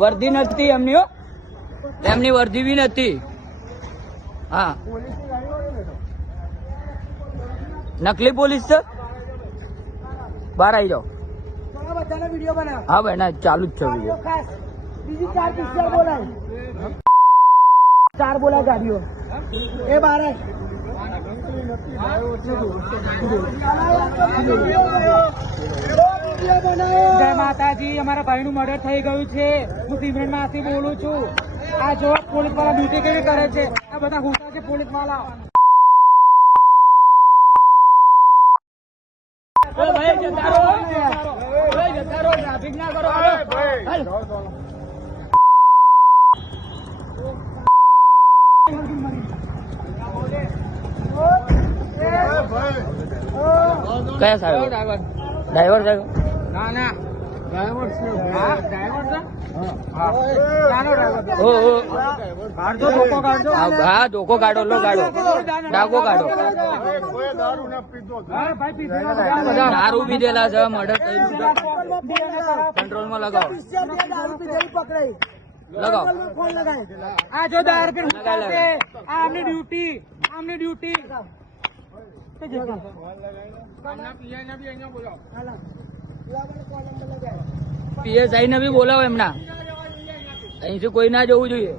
વર્દી નથી એમની, હો એમની વર્દી બી નથી. હા નકલી પોલીસ છે. બહાર આવી જાઓ. હા ભાઈ ના ચાલુ જ છે વિડીયો. બીજી 4 પિક્ચર બોલાય, 4 બોલાય ગાડીઓ એ બાર. જય માતાજી. અમારા ભાઈ નું મર્ડર થઈ ગયું છે. હું સિમરન માંથી બોલું છું. આ જો પોલીસ વાળા ડ્યુટી કેવી કરે છે. આ બધા હુટા છે પોલીસ વાળા. ભાઈ જતા રહો, જતા રહો, ટ્રાફિક ના કરો. કયા સાહેબ? ડ્રાઈવર સાહેબ? ના ના ડ્રાઈવર છે. ડ્રાઈવર છે. હા ધોકો કાઢો, લો કાઢો, ડાકો કાઢો. દારૂ પીધેલા છે, મર્ડર થયું છે. કંટ્રોલમાં લગાવો, લગાવો. આ જો દારૂ પીને આ આમની ડ્યુટી, આમની ડ્યુટી. PSI ને બી બોલાવો એમના. અહીંથી કોઈ ના જવું જોઈએ.